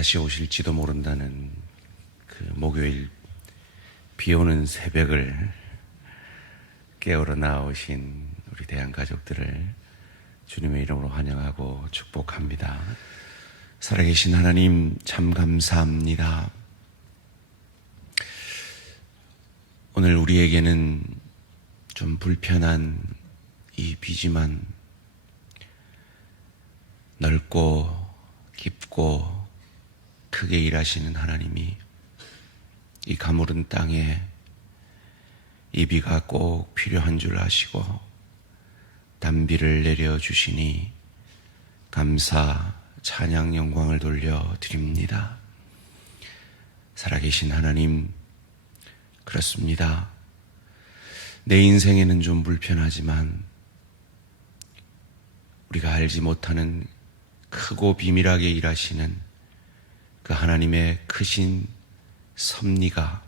다시 오실지도 모른다는 그 목요일 비 오는 새벽을 깨우러 나오신 우리 대한 가족들을 주님의 이름으로 환영하고 축복합니다. 살아계신 하나님 참 감사합니다. 오늘 우리에게는 좀 불편한 이 비지만 넓고 깊고 크게 일하시는 하나님이 이 가물은 땅에 이 비가 꼭 필요한 줄 아시고 단비를 내려주시니 감사, 찬양, 영광을 돌려드립니다. 살아계신 하나님, 그렇습니다. 내 인생에는 좀 불편하지만 우리가 알지 못하는 크고 비밀하게 일하시는 그 하나님의 크신 섭리가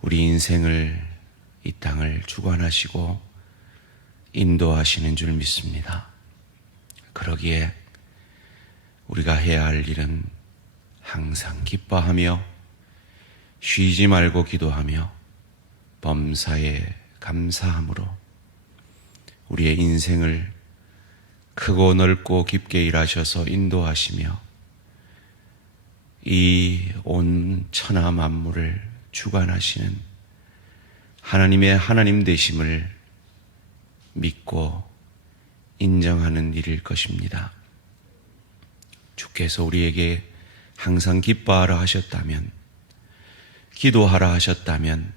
우리 인생을, 이 땅을 주관하시고 인도하시는 줄 믿습니다. 그러기에 우리가 해야 할 일은 항상 기뻐하며 쉬지 말고 기도하며 범사에 감사함으로 우리의 인생을 크고 넓고 깊게 일하셔서 인도하시며 이 온 천하 만물을 주관하시는 하나님의 하나님 되심을 믿고 인정하는 일일 것입니다. 주께서 우리에게 항상 기뻐하라 하셨다면, 기도하라 하셨다면,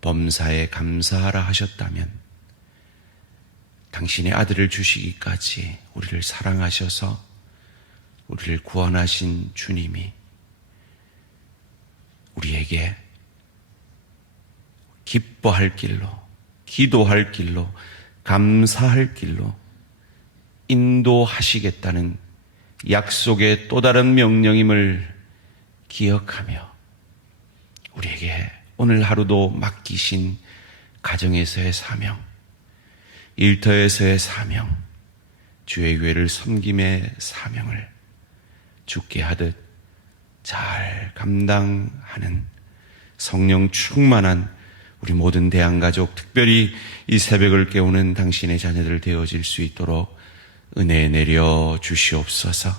범사에 감사하라 하셨다면 당신의 아들을 주시기까지 우리를 사랑하셔서 우리를 구원하신 주님이 우리에게 기뻐할 길로, 기도할 길로, 감사할 길로 인도하시겠다는 약속의 또 다른 명령임을 기억하며 우리에게 오늘 하루도 맡기신 가정에서의 사명, 일터에서의 사명, 주의 교회를 섬김의 사명을 주께 하듯 잘 감당하는 성령 충만한 우리 모든 대한가족, 특별히 이 새벽을 깨우는 당신의 자녀들 되어질 수 있도록 은혜 내려 주시옵소서.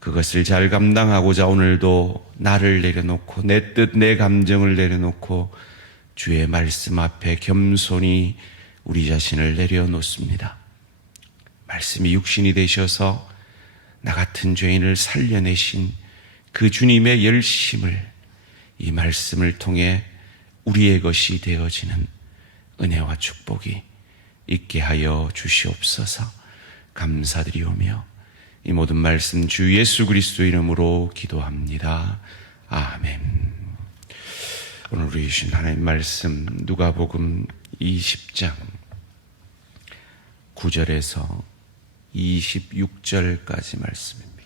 그것을 잘 감당하고자 오늘도 나를 내려놓고 내 뜻, 내 감정을 내려놓고 주의 말씀 앞에 겸손히 우리 자신을 내려놓습니다. 말씀이 육신이 되셔서 나 같은 죄인을 살려내신 그 주님의 열심을 이 말씀을 통해 우리의 것이 되어지는 은혜와 축복이 있게 하여 주시옵소서. 감사드리오며 이 모든 말씀 주 예수 그리스도 이름으로 기도합니다. 아멘. 오늘 우리 주신 하나님 말씀 누가복음 20장 9절에서 26절까지 말씀입니다.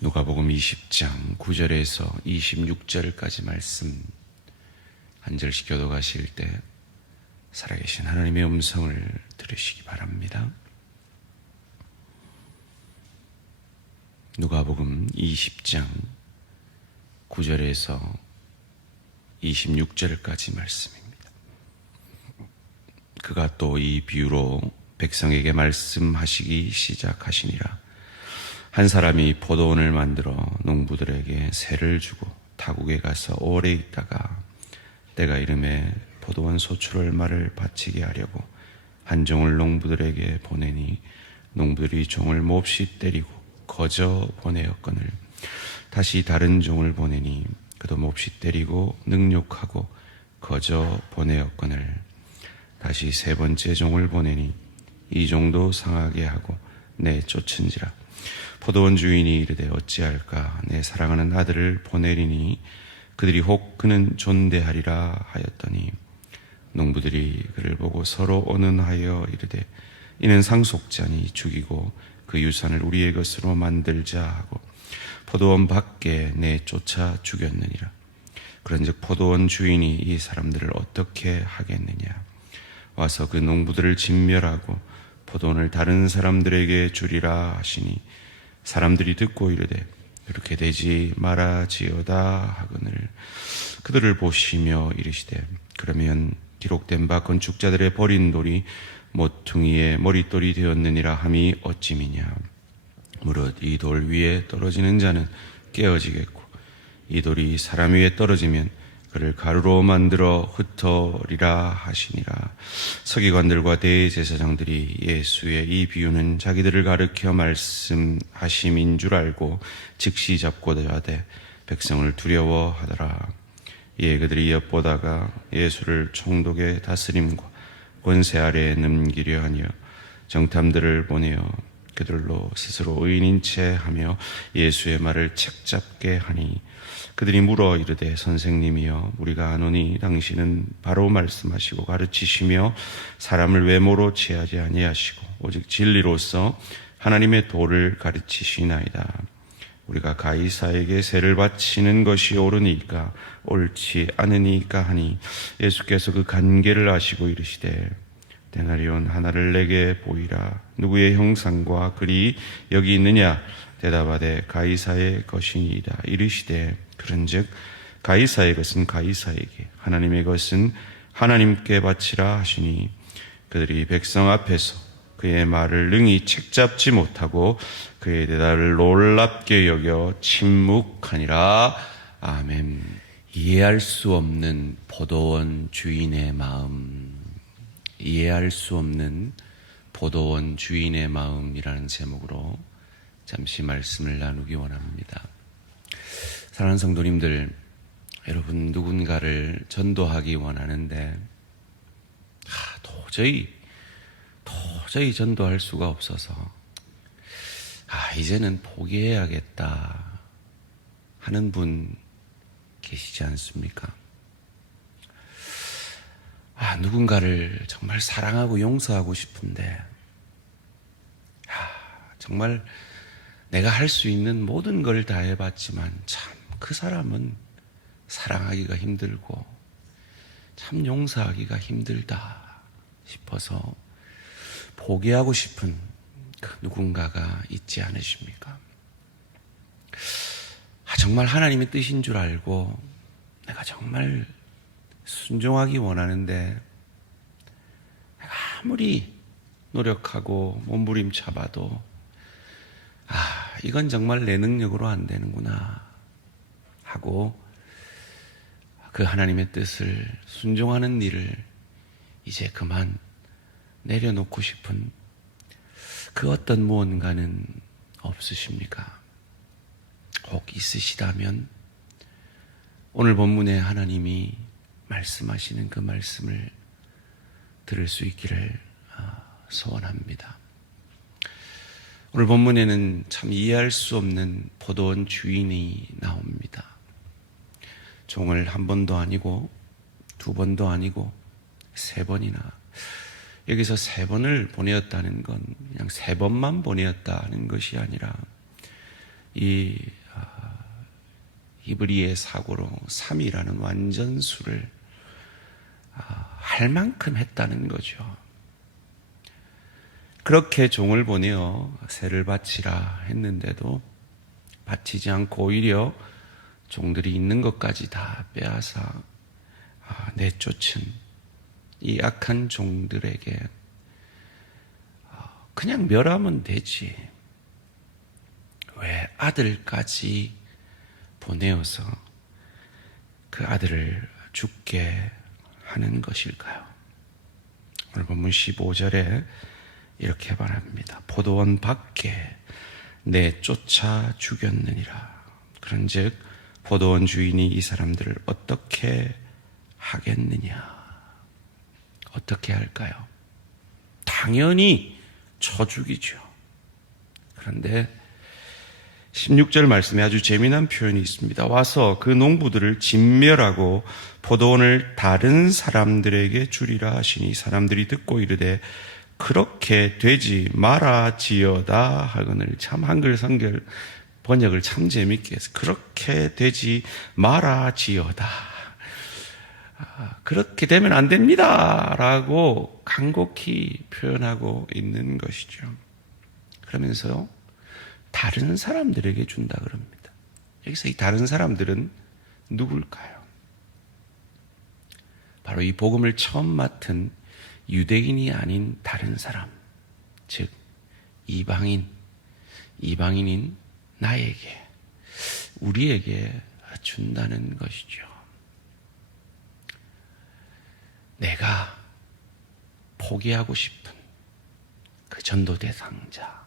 누가복음 20장 9절에서 26절까지 말씀 한 절씩 교독하실 때 살아계신 하나님의 음성을 들으시기 바랍니다. 누가복음 20장 9절에서 26절까지 말씀입니다. 그가 또 이 비유로 백성에게 말씀하시기 시작하시니라. 한 사람이 포도원을 만들어 농부들에게 세를 주고 타국에 가서 오래 있다가 때가 이름에 포도원 소출 얼마를 바치게 하려고 한 종을 농부들에게 보내니 농부들이 종을 몹시 때리고 거저 보내었거늘 다시 다른 종을 보내니 그도 몹시 때리고 능욕하고 거저 보내었거늘 다시 세 번째 종을 보내니 이 종도 상하게 하고 내쫓은지라. 포도원 주인이 이르되 어찌할까? 내 사랑하는 아들을 보내리니 그들이 혹 그는 존대하리라 하였더니 농부들이 그를 보고 서로 언언하여 이르되 이는 상속자니 죽이고 그 유산을 우리의 것으로 만들자 하고 포도원 밖에 내쫓아 죽였느니라. 그런즉 포도원 주인이 이 사람들을 어떻게 하겠느냐? 와서 그 농부들을 진멸하고 포도원을 다른 사람들에게 주리라 하시니 사람들이 듣고 이르되 그렇게 되지 말아지어다 하거늘 그들을 보시며 이르시되 그러면 기록된 바 건축자들의 버린 돌이 모퉁이의 머릿돌이 되었느니라 함이 어찌미냐. 무릇 이 돌 위에 떨어지는 자는 깨어지겠고 이 돌이 사람 위에 떨어지면 그를 가루로 만들어 흩어리라 하시니라. 서기관들과 대제사장들이 예수의 이 비유는 자기들을 가르쳐 말씀하심인 줄 알고 즉시 잡고자 하되 백성을 두려워하더라. 이에 그들이 엿보다가 예수를 총독의 다스림과 권세 아래에 넘기려 하며 정탐들을 보내어 그들로 스스로 의인인 채 하며 예수의 말을 책잡게 하니 그들이 물어 이르되 선생님이여 우리가 아노니 당신은 바로 말씀하시고 가르치시며 사람을 외모로 취하지 아니하시고 오직 진리로서 하나님의 도를 가르치시나이다. 우리가 가이사에게 세를 바치는 것이 옳으니까 옳지 않으니까 하니 예수께서 그 관계를 아시고 이르시되 데나리온 하나를 내게 보이라. 누구의 형상과 글이 여기 있느냐? 대답하되 가이사의 것이니이다. 이르시되 그런즉 가이사의 것은 가이사에게 하나님의 것은 하나님께 바치라 하시니 그들이 백성 앞에서 그의 말을 능히 책잡지 못하고 그의 대답을 놀랍게 여겨 침묵하니라. 아멘. 이해할 수 없는 포도원 주인의 마음. 이해할 수 없는 포도원 주인의 마음이라는 제목으로 잠시 말씀을 나누기 원합니다. 사랑하는 성도님들, 여러분 누군가를 전도하기 원하는데 도저히 전도할 수가 없어서 이제는 포기해야겠다 하는 분 계시지 않습니까? 누군가를 정말 사랑하고 용서하고 싶은데 정말 내가 할 수 있는 모든 걸 다 해봤지만 참 그 사람은 사랑하기가 힘들고 참 용서하기가 힘들다 싶어서 포기하고 싶은 그 누군가가 있지 않으십니까? 정말 하나님의 뜻인 줄 알고 내가 정말 순종하기 원하는데 내가 아무리 노력하고 몸부림쳐봐도 이건 정말 내 능력으로 안 되는구나 하고 그 하나님의 뜻을 순종하는 일을 이제 그만 내려놓고 싶은 그 어떤 무언가는 없으십니까? 혹 있으시다면 오늘 본문에 하나님이 말씀하시는 그 말씀을 들을 수 있기를 소원합니다. 오늘 본문에는 참 이해할 수 없는 포도원 주인이 나옵니다. 종을 한 번도 아니고 두 번도 아니고 세 번이나, 여기서 세 번을 보내었다는 건 그냥 세 번만 보내었다는 것이 아니라 이 히브리의 사고로 3이라는 완전수를 할 만큼 했다는 거죠. 그렇게 종을 보내어 세를 바치라 했는데도 바치지 않고 오히려 종들이 있는 것까지 다 빼앗아 내쫓은 이 악한 종들에게 그냥 멸하면 되지, 왜 아들까지 보내어서 그 아들을 죽게 하는 것일까요? 오늘 본문 15절에 이렇게 말합니다. 포도원 밖에 내쫓아 죽였느니라. 그런즉 포도원 주인이 이 사람들을 어떻게 하겠느냐? 어떻게 할까요? 당연히 쳐 죽이죠. 그런데 16절 말씀에 아주 재미난 표현이 있습니다. 와서 그 농부들을 진멸하고 포도원을 다른 사람들에게 주리라 하시니 사람들이 듣고 이르되 그렇게 되지 말아지어다 하거늘. 참 한글 성결 번역을 참 재밌게 해서 그렇게 되지 말아지어다, 그렇게 되면 안 됩니다 라고 간곡히 표현하고 있는 것이죠. 그러면서 다른 사람들에게 준다 그럽니다. 여기서 이 다른 사람들은 누굴까요? 바로 이 복음을 처음 맡은 유대인이 아닌 다른 사람, 즉 이방인인 나에게, 우리에게 준다는 것이죠. 내가 포기하고 싶은 그 전도 대상자,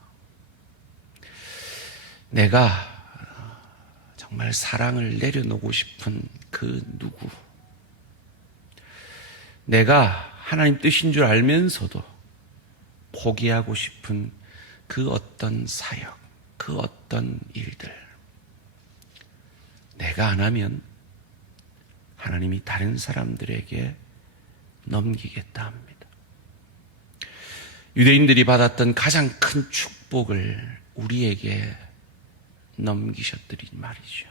내가 정말 사랑을 내려놓고 싶은 그 누구, 내가 하나님 뜻인 줄 알면서도 포기하고 싶은 그 어떤 사역, 그 어떤 일들, 내가 안 하면 하나님이 다른 사람들에게 넘기겠다 합니다. 유대인들이 받았던 가장 큰 축복을 우리에게 넘기셨더니 말이죠.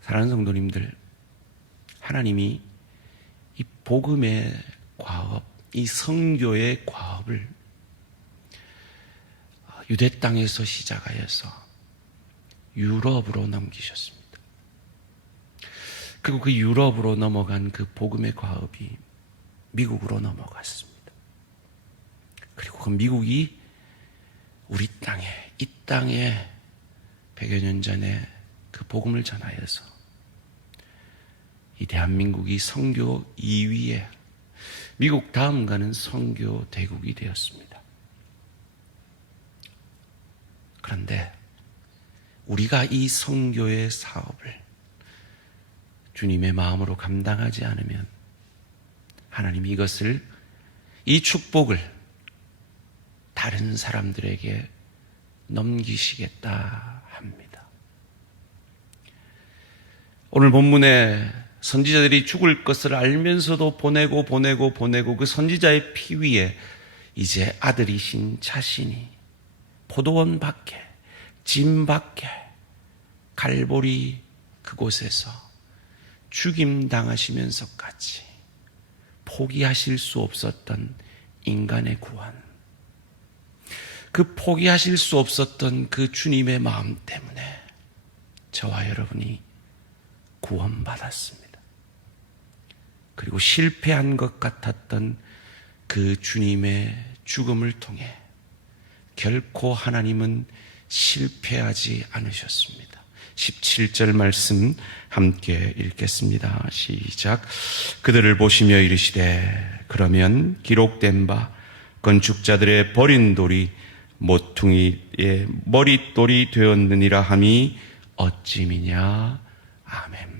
사랑하는 성도님들, 하나님이 이 복음의 과업, 이 선교의 과업을 유대 땅에서 시작하여서 유럽으로 넘기셨습니다. 그리고 그 유럽으로 넘어간 그 복음의 과업이 미국으로 넘어갔습니다. 그리고 그 미국이 우리 땅에, 이 땅에 100여 년 전에 그 복음을 전하여서 이 대한민국이 선교 2위에 미국 다음 가는 선교 대국이 되었습니다. 그런데 우리가 이 선교의 사업을 주님의 마음으로 감당하지 않으면 하나님이 이것을, 이 축복을 다른 사람들에게 넘기시겠다 합니다. 오늘 본문에 선지자들이 죽을 것을 알면서도 보내고 그 선지자의 피 위에 이제 아들이신 자신이 포도원 밖에, 짐 밖에, 갈보리 그곳에서 죽임 당하시면서까지 포기하실 수 없었던 인간의 구원, 그 포기하실 수 없었던 그 주님의 마음 때문에 저와 여러분이 구원받았습니다. 그리고 실패한 것 같았던 그 주님의 죽음을 통해 결코 하나님은 실패하지 않으셨습니다. 17절 말씀 함께 읽겠습니다. 시작. 그들을 보시며 이르시되 그러면 기록된 바 건축자들의 버린 돌이 모퉁이의 머릿돌이 되었느니라 함이 어찌미냐. 아멘.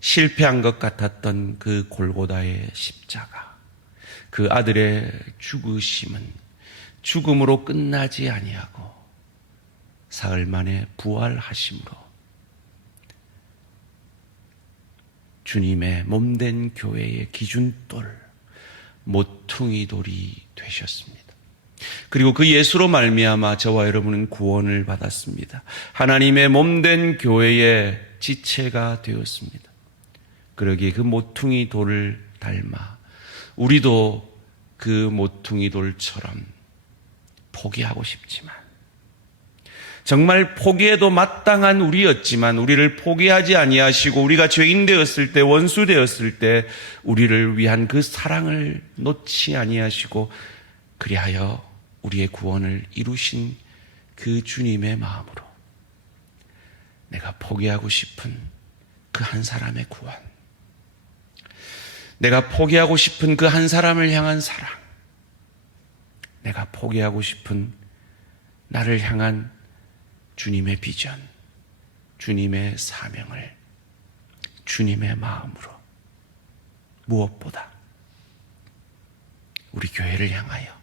실패한 것 같았던 그 골고다의 십자가, 그 아들의 죽으심은 죽음으로 끝나지 아니하고 사흘 만에 부활하심으로 주님의 몸된 교회의 기준돌, 모퉁이 돌이 되셨습니다. 그리고 그 예수로 말미암아 저와 여러분은 구원을 받았습니다. 하나님의 몸된 교회의 지체가 되었습니다. 그러기에 그 모퉁이 돌을 닮아 우리도 그 모퉁이 돌처럼 포기하고 싶지만, 정말 포기해도 마땅한 우리였지만 우리를 포기하지 아니하시고 우리가 죄인 되었을 때, 원수 되었을 때 우리를 위한 그 사랑을 놓지 아니하시고 그리하여 우리의 구원을 이루신 그 주님의 마음으로 내가 포기하고 싶은 그 한 사람의 구원, 내가 포기하고 싶은 그 한 사람을 향한 사랑, 내가 포기하고 싶은 나를 향한 주님의 비전, 주님의 사명을 주님의 마음으로, 무엇보다 우리 교회를 향하여,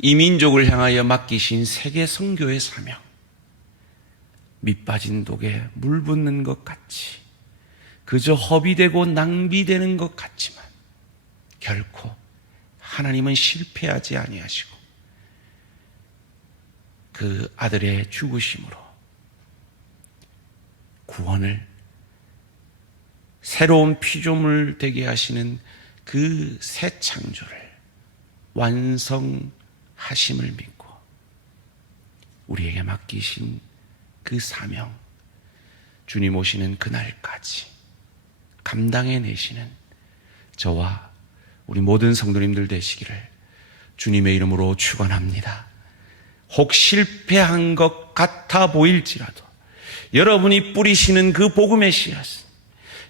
이 민족을 향하여 맡기신 세계 선교의 사명, 밑빠진 독에 물 붓는 것 같이 그저 허비되고 낭비되는 것 같지만 결코 하나님은 실패하지 아니하시고 그 아들의 죽으심으로 구원을, 새로운 피조물 되게 하시는 그 새 창조를 완성하시게 하심을 믿고 우리에게 맡기신 그 사명, 주님 오시는 그날까지 감당해내시는 저와 우리 모든 성도님들 되시기를 주님의 이름으로 축원합니다. 혹 실패한 것 같아 보일지라도 여러분이 뿌리시는 그 복음의 씨앗은,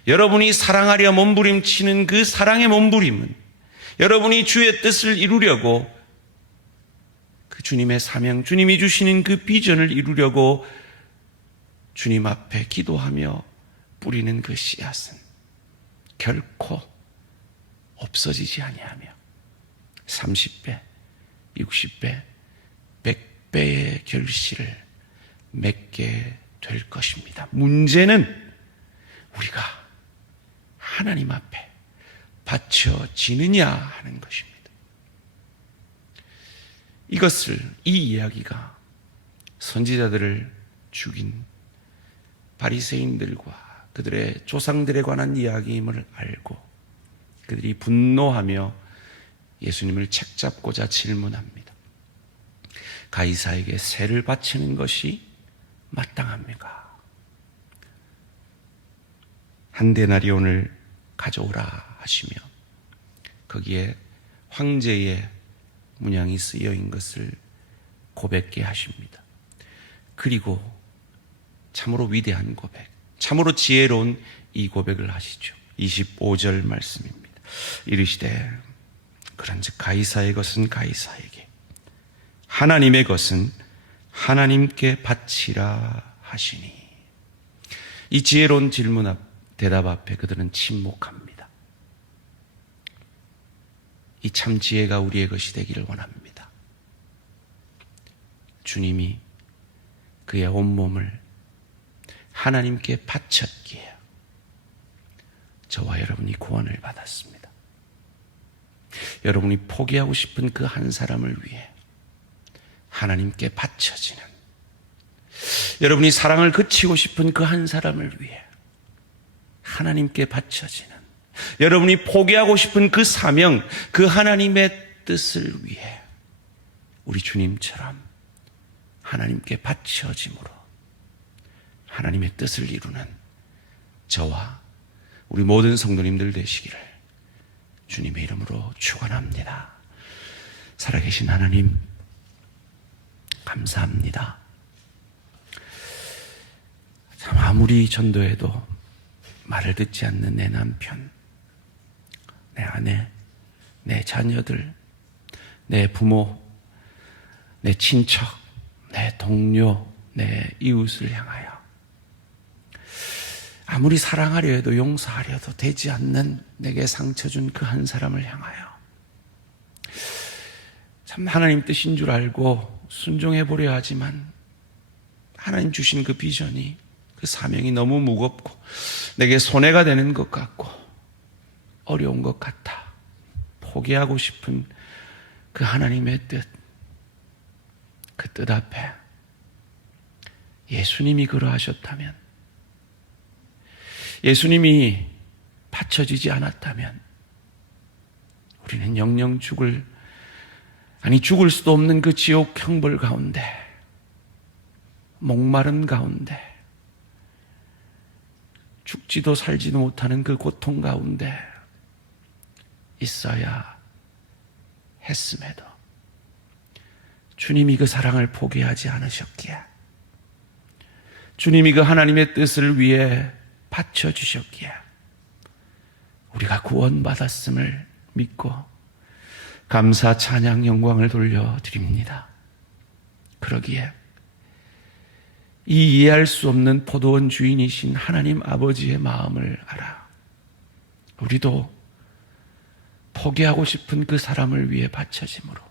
여러분이 사랑하려 몸부림치는 그 사랑의 몸부림은, 여러분이 주의 뜻을 이루려고 그 주님의 사명, 주님이 주시는 그 비전을 이루려고 주님 앞에 기도하며 뿌리는 그 씨앗은 결코 없어지지 아니하며 30배, 60배, 100배의 결실을 맺게 될 것입니다. 문제는 우리가 하나님 앞에 바쳐지느냐 하는 것입니다. 이 이야기가 선지자들을 죽인 바리새인들과 그들의 조상들에 관한 이야기임을 알고 그들이 분노하며 예수님을 책잡고자 질문합니다. 가이사에게 세를 바치는 것이 마땅합니까? 한 데나리온을 가져오라 하시며 거기에 황제의 문양이 쓰여인 것을 고백게 하십니다. 그리고 참으로 위대한 고백, 참으로 지혜로운 이 고백을 하시죠. 25절 말씀입니다. 이르시되 그런즉 가이사의 것은 가이사에게, 하나님의 것은 하나님께 바치라 하시니. 이 지혜로운 대답 앞에 그들은 침묵합니다. 이 참 지혜가 우리의 것이 되기를 원합니다. 주님이 그의 온몸을 하나님께 바쳤기에 저와 여러분이 구원을 받았습니다. 여러분이 포기하고 싶은 그 한 사람을 위해 하나님께 바쳐지는, 여러분이 사랑을 그치고 싶은 그 한 사람을 위해 하나님께 바쳐지는, 여러분이 포기하고 싶은 그 사명, 그 하나님의 뜻을 위해 우리 주님처럼 하나님께 바쳐짐으로 하나님의 뜻을 이루는 저와 우리 모든 성도님들 되시기를 주님의 이름으로 축원합니다. 살아계신 하나님, 감사합니다. 참 아무리 전도해도 말을 듣지 않는 내 남편, 내 아내, 내 자녀들, 내 부모, 내 친척, 내 동료, 내 이웃을 향하여 아무리 사랑하려 해도 용서하려도 되지 않는 내게 상처 준 그 한 사람을 향하여 참 하나님 뜻인 줄 알고 순종해 보려 하지만 하나님 주신 그 비전이, 그 사명이 너무 무겁고 내게 손해가 되는 것 같고 어려운 것 같아 포기하고 싶은 그 하나님의 뜻, 그 뜻 앞에 예수님이 그러하셨다면, 예수님이 바쳐지지 않았다면 우리는 영영 죽을 수도 없는 그 지옥 형벌 가운데, 목마름 가운데, 죽지도 살지도 못하는 그 고통 가운데 있어야 했음에도 주님이 그 사랑을 포기하지 않으셨기에, 주님이 그 하나님의 뜻을 위해 바쳐주셨기에 우리가 구원받았음을 믿고 감사, 찬양, 영광을 돌려드립니다. 그러기에 이 이해할 수 없는 포도원 주인이신 하나님 아버지의 마음을 알아 우리도 포기하고 싶은 그 사람을 위해 바쳐짐으로,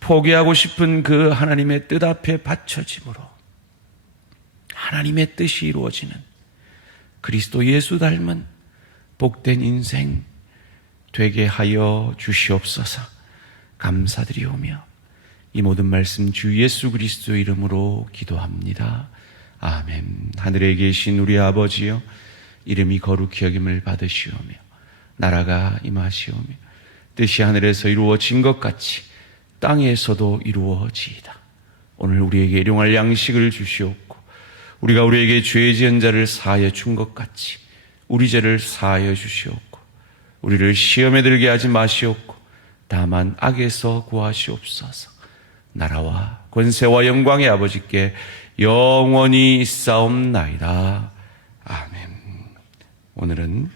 포기하고 싶은 그 하나님의 뜻 앞에 바쳐짐으로 하나님의 뜻이 이루어지는 그리스도 예수 닮은 복된 인생 되게 하여 주시옵소서. 감사드리오며 이 모든 말씀 주 예수 그리스도 이름으로 기도합니다. 아멘. 하늘에 계신 우리 아버지여, 이름이 거룩히 여김을 받으시오며 나라가 임하시오며 뜻이 하늘에서 이루어진 것 같이 땅에서도 이루어지이다. 오늘 우리에게 일용할 양식을 주시옵고 우리가 우리에게 죄 지은 자를 사하여 준 것 같이 우리 죄를 사하여 주시옵고 우리를 시험에 들게 하지 마시옵고 다만 악에서 구하시옵소서. 나라와 권세와 영광의 아버지께 영원히 있사옵나이다. 아멘. 오늘은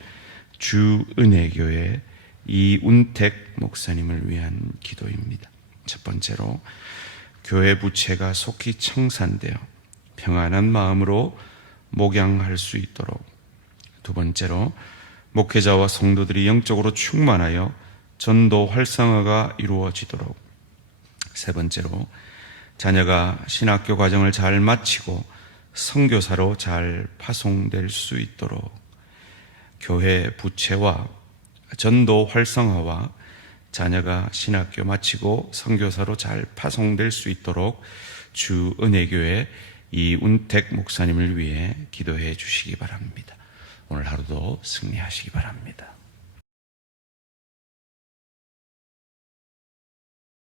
주은혜교회 이운택 목사님을 위한 기도입니다. 첫 번째로 교회 부채가 속히 청산되어 평안한 마음으로 목양할 수 있도록, 두 번째로 목회자와 성도들이 영적으로 충만하여 전도 활성화가 이루어지도록, 세 번째로 자녀가 신학교 과정을 잘 마치고 선교사로 잘 파송될 수 있도록 교회 부채와 전도 활성화와 자녀가 신학교 마치고 선교사로 잘 파송될 수 있도록 주은혜교회 이운택 목사님을 위해 기도해 주시기 바랍니다. 오늘 하루도 승리하시기 바랍니다.